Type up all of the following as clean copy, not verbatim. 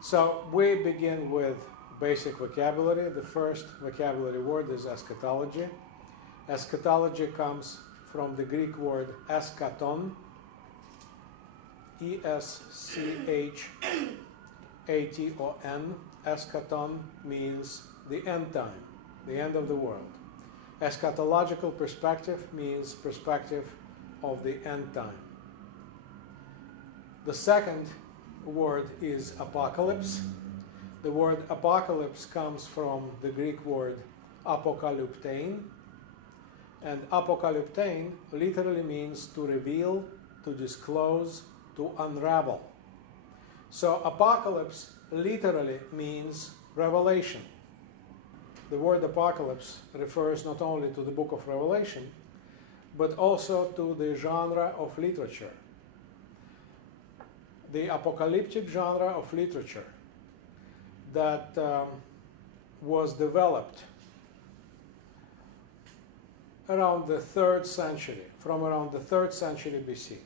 So we begin with basic vocabulary. The first vocabulary word is eschatology. Eschatology comes from the Greek word eschaton, E-S-C-H-A-T-O-N. Eschaton means the end time, the end of the world. Eschatological perspective means perspective of the end time. The second word is apocalypse. The word apocalypse comes from the Greek word apokalyptein, and apokalyptein literally means to reveal, to disclose, to unravel. So apocalypse literally means revelation. The word apocalypse refers not only to the book of Revelation, but also to the genre of literature. The apocalyptic genre of literature that was developed around the 3rd century, from around the 3rd century BC,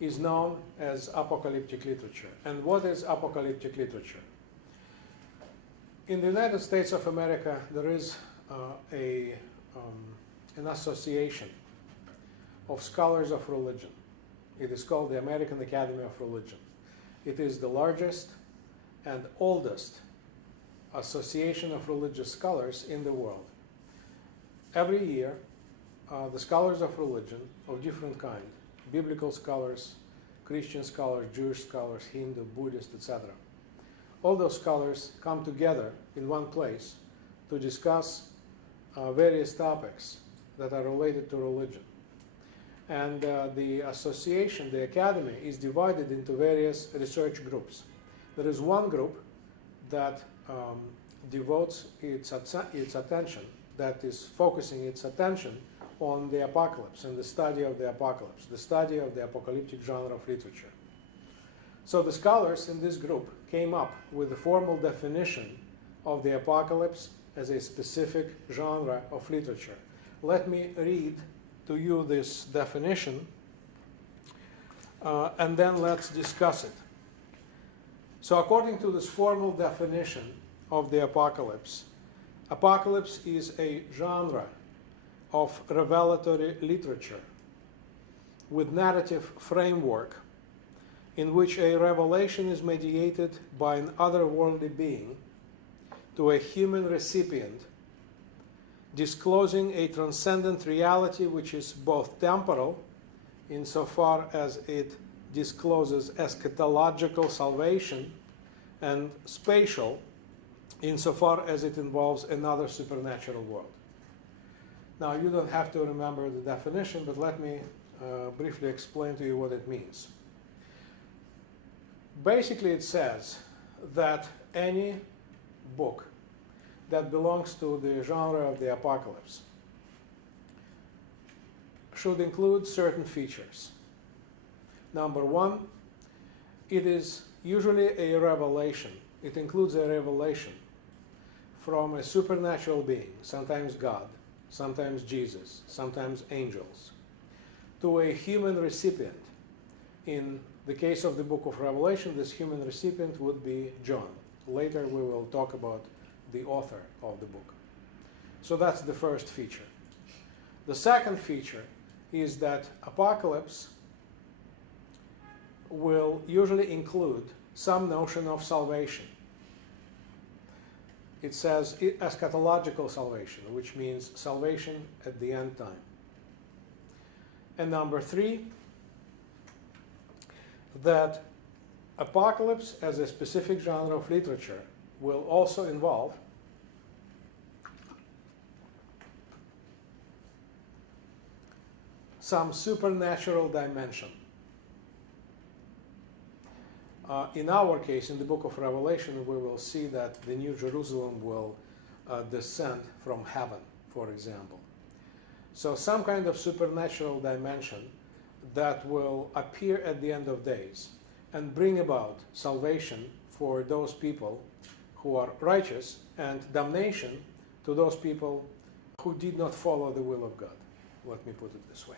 is known as apocalyptic literature. And what is apocalyptic literature? In the United States of America, there is an association of scholars of religion. It is called the American Academy of Religion. It is the largest and oldest association of religious scholars in the world. Every year, the scholars of religion of different kind, biblical scholars, Christian scholars, Jewish scholars, Hindu, Buddhist, etc., all those scholars come together in one place to discuss various topics that are related to religion. And the association, the academy, is divided into various research groups. There is one group that devotes its attention, that is focusing its attention on the apocalypse and the study of the apocalypse, the study of the apocalyptic genre of literature. So the scholars in this group came up with a formal definition of the apocalypse as a specific genre of literature. Let me read to you this definition, and then let's discuss it. So according to this formal definition of the apocalypse, apocalypse is a genre of revelatory literature with narrative framework in which a revelation is mediated by an otherworldly being to a human recipient, disclosing a transcendent reality which is both temporal, insofar as it discloses eschatological salvation, and spatial, insofar as it involves another supernatural world. Now, you don't have to remember the definition, but let me briefly explain to you what it means. Basically, it says that any book that belongs to the genre of the apocalypse should include certain features. Number one, it is usually a revelation. It includes a revelation from a supernatural being, sometimes God, sometimes Jesus, sometimes angels, to a human recipient. In the case of the book of Revelation, this human recipient would be John. Later we will talk about the author of the book. So that's the first feature. The second feature is that apocalypse will usually include some notion of salvation. It says eschatological salvation, which means salvation at the end time. And number three, that apocalypse as a specific genre of literature will also involve some supernatural dimension. In our case, in the book of Revelation, we will see that the New Jerusalem will descend from heaven, for example. So some kind of supernatural dimension that will appear at the end of days and bring about salvation for those people who are righteous and damnation to those people who did not follow the will of God. Let me put it this way.